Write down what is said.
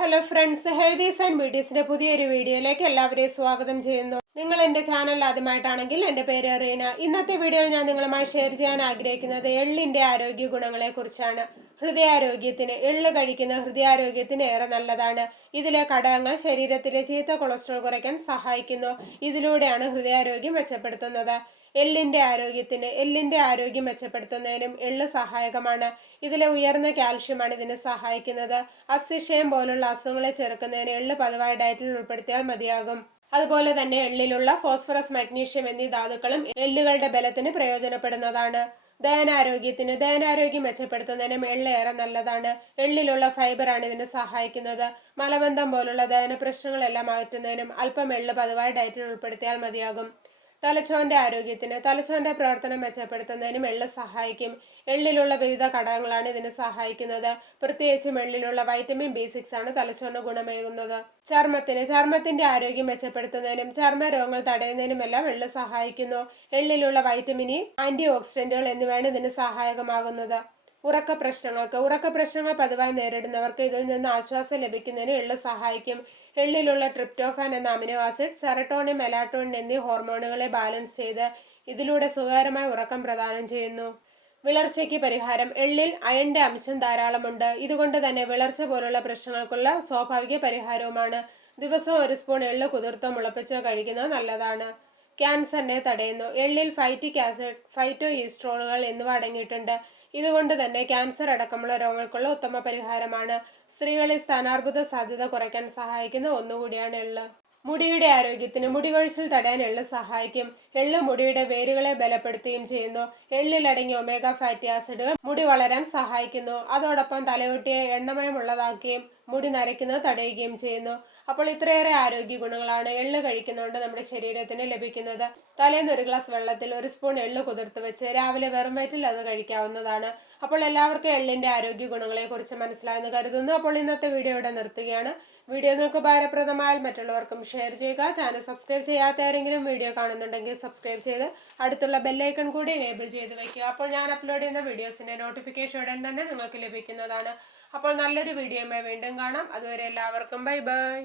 Hello friends, healthies and ബ്യൂട്ടീസിന്റെ പുതിയൊരു വീഡിയോയിലേക്ക് എല്ലാവരെയും സ്വാഗതം ചെയ്യുന്നു. നിങ്ങൾ എൻ്റെ ചാനൽ ആദ്യമായിട്ടാണെങ്കിൽ എൻ്റെ പേര് റീന. ഇന്നത്തെ വീഡിയോയിൽ ഞാൻ നിങ്ങളുമായി ഷെയർ ചെയ്യാൻ ആഗ്രഹിക്കുന്നത് എള്ളിൻ്റെ ആരോഗ്യ ഗുണങ്ങളെ കുറിച്ചാണ്. ഹൃദയാരോഗ്യത്തിന് എള്ള് കഴിക്കുന്ന ഹൃദയാരോഗ്യത്തിന് ഏറെ നല്ലതാണ്. ഇതിലെ ഘടകങ്ങൾ ശരീരത്തിലെ ചീത്ത കൊളസ്ട്രോൾ കുറയ്ക്കാൻ സഹായിക്കുന്നു. ഇതിലൂടെയാണ് ഹൃദയാരോഗ്യം മെച്ചപ്പെടുത്തുന്നത്. എള്ളിന്റെ ആരോഗ്യം മെച്ചപ്പെടുത്തുന്നതിനും എള്ള് സഹായകമാണ്. ഇതിലെ ഉയർന്ന കാൽഷ്യമാണ് ഇതിനെ സഹായിക്കുന്നത്. അസ്ഥിക്ഷയം പോലുള്ള അസുഖങ്ങളെ ചെറുക്കുന്നതിന് എള്ള് പതിവായി ഡയറ്റിൽ ഉൾപ്പെടുത്തിയാൽ മതിയാകും. അതുപോലെ തന്നെ എള്ളിലുള്ള ഫോസ്ഫറസ്, മഗ്നീഷ്യം എന്നീ ധാതുക്കളും എല്ലുകളുടെ ബലത്തിന് പ്രയോജനപ്പെടുന്നതാണ്. ദഹനാരോഗ്യം മെച്ചപ്പെടുത്തുന്നതിനും എള്ള് ഏറെ നല്ലതാണ്. എള്ളിലുള്ള ഫൈബറാണ് ഇതിന് സഹായിക്കുന്നത്. മലബന്ധം പോലുള്ള ദഹന പ്രശ്നങ്ങളെല്ലാം അകറ്റുന്നതിനും അല്പം എള്ള് പതിവായി ഡയറ്റിൽ ഉൾപ്പെടുത്തിയാൽ മതിയാകും. തലച്ചോറിന്റെ പ്രവർത്തനം മെച്ചപ്പെടുത്തുന്നതിനും എള്ള് സഹായിക്കും. എള്ളിലുള്ള വിവിധ ഘടകങ്ങളാണ് ഇതിന് സഹായിക്കുന്നത്. പ്രത്യേകിച്ചും എള്ളിലുള്ള വൈറ്റമിൻ B6 ആണ് തലച്ചോറിന് ഗുണമേകുന്നത്. ചർമ്മത്തിന്റെ ആരോഗ്യം മെച്ചപ്പെടുത്തുന്നതിനും ചർമ്മ രോഗങ്ങൾ തടയുന്നതിനുമെല്ലാം എള്ള് സഹായിക്കുന്നു. എള്ളിലുള്ള വൈറ്റമിൻ E, ആന്റി ഓക്സിഡന്റുകൾ എന്നിവയാണ് ഇതിന് സഹായകമാകുന്നത്. ഉറക്ക പ്രശ്നങ്ങൾ പതിവായി നേരിടുന്നവർക്ക് ഇതിൽ നിന്ന് ആശ്വാസം ലഭിക്കുന്നതിന് എള്ള് സഹായിക്കും. എള്ളിലുള്ള ട്രിപ്റ്റോഫാൻ എന്ന അമിനോ ആസിഡ് സെറട്ടോണിൻ, മെലാറ്റോണിൻ എന്നീ ഹോർമോണുകളെ ബാലൻസ് ചെയ്ത് ഇതിലൂടെ സുഖകരമായ ഉറക്കം പ്രദാനം ചെയ്യുന്നു. വിളർച്ചയ്ക്ക് പരിഹാരം. എള്ളിൽ അയണിന്റെ അംശം ധാരാളമുണ്ട്. ഇതുകൊണ്ട് തന്നെ വിളർച്ച പോലുള്ള പ്രശ്നങ്ങൾക്കുള്ള സ്വാഭാവിക പരിഹാരവുമാണ്. ദിവസവും ഒരു സ്പൂൺ എള്ള് കുതിർത്തോ മുളപ്പിച്ചോ കഴിക്കുന്നത് നല്ലതാണ്. ക്യാൻസറിനെ തടയുന്നു. എള്ളിൽ ഫൈറ്റിക് ആസിഡ്, ഫൈറ്റോ ഈസ്ട്രോണുകൾ എന്നിവ അടങ്ങിയിട്ടുണ്ട്. ഇതുകൊണ്ട് തന്നെ ക്യാൻസർ അടക്കമുള്ള രോഗങ്ങൾക്കുള്ള ഉത്തമ പരിഹാരമാണ്. സ്ത്രീകളിൽ സ്ഥാനാർബുദ സാധ്യത കുറയ്ക്കാൻ സഹായിക്കുന്ന ഒന്നുകൂടിയാണ് എള്ള്. മുടിയുടെ ആരോഗ്യത്തിന് മുടികൊഴിച്ചിൽ തടയാൻ എള്ള് സഹായിക്കും. എള്ള് മുടിയുടെ വേരുകളെ ബലപ്പെടുത്തുകയും ചെയ്യുന്നു. എള്ളിൽ അടങ്ങിയ ഒമേഗ ഫാറ്റി ആസിഡുകൾ മുടി വളരാൻ സഹായിക്കുന്നു. അതോടൊപ്പം തലയൊട്ടിയെ എണ്ണമയമുള്ളതാക്കുകയും മുടി നരയ്ക്കുന്നത് തടയുകയും ചെയ്യുന്നു. അപ്പോൾ ഇത്രയേറെ ആരോഗ്യ ഗുണങ്ങളാണ് എള്ള് കഴിക്കുന്നതുകൊണ്ട് നമ്മുടെ ശരീരത്തിന് ലഭിക്കുന്നത്. തലേന്ന് ഒരു ഗ്ലാസ് വെള്ളത്തിൽ ഒരു സ്പൂൺ എള്ള് കുതിർത്ത് വെച്ച് രാവിലെ വെറും വയറ്റിൽ അത് കഴിക്കാവുന്നതാണ്. അപ്പോൾ എല്ലാവർക്കും എള്ളിന്റെ ആരോഗ്യ ഗുണങ്ങളെ കുറിച്ച് മനസ്സിലായെന്ന് കരുതുന്നു. അപ്പോൾ ഇന്നത്തെ വീഡിയോ ഇവിടെ നിർത്തുകയാണ്. വീഡിയോ നിങ്ങൾക്ക് ഉപകാരപ്രദമായാൽ മറ്റുള്ളവർക്കും ഷെയർ ചെയ്യുക. ചാനൽ സബ്സ്ക്രൈബ് ചെയ്യാത്ത ആരെങ്കിലും വീഡിയോ കാണുന്നുണ്ടെങ്കിൽ സബ്സ്ക്രൈബ് ചെയ്ത് അടുത്തുള്ള ബെല്ലൈക്കൺ കൂടി എനേബിൾ ചെയ്ത് വയ്ക്കുക. അപ്പോൾ ഞാൻ അപ്ലോഡ് ചെയ്യുന്ന വീഡിയോസിന്റെ നോട്ടിഫിക്കേഷൻ ഉടൻ തന്നെ നിങ്ങൾക്ക് ലഭിക്കുന്നതാണ്. അപ്പോൾ നല്ലൊരു വീഡിയോയുമായി വീണ്ടും കാണാം. അതുവരെ എല്ലാവർക്കും ബൈ ബൈ.